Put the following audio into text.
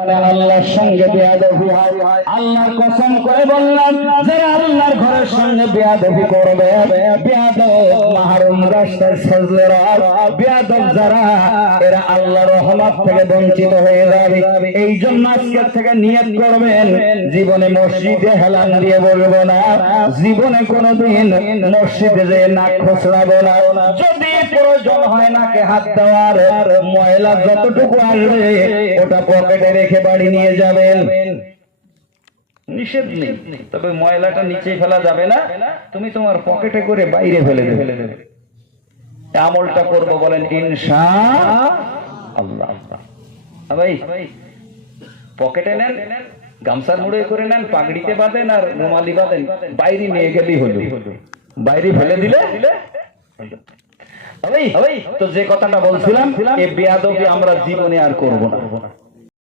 আল্লাহর সঙ্গে বেয়াদবি হয়। আল্লাহর কসম করে বললাম, যারা আল্লাহর ঘরের সঙ্গে বেয়াদবি করবে, বেয়াদব মাহরুম রাস্তার সজরা, বেয়াদব যারা, এরা আল্লাহর রহমত থেকে বঞ্চিত হয়ে যাবে। এই জন্য আজকের থেকে নিয়ত করবেন, জীবনে মসজিদে হেলান দিয়ে বলবো না, জীবনে কোনোদিন মসজিদে যে নাক খসড়াবো না। যদি প্রয়োজন হয় নাকে হাত দেওয়ার, ময়লা যতটুকু আসবে ওটা পকেটে রেখে বাড়ি নিয়ে যাবেন, নিষেধ নেই। তবে ময়লাটা নিচে ফেলা যাবে না, তুমি তোমার পকেটে করে বাইরে ফেলে দেবে। আমলটা করবো বলেন ইনশাআল্লাহ। ভাই পকেটে নেন, গামছার মুড়ে করে নেন, পাগড়িতে বাঁধেন আর রুমালি বাঁধেন, বাইরে নিয়ে গেলেই হলো, বাইরে ফেলে দিলে। তো যে কথাটা বলছিলাম, এই বেয়াদবি আমরা জীবনে আর করবো না।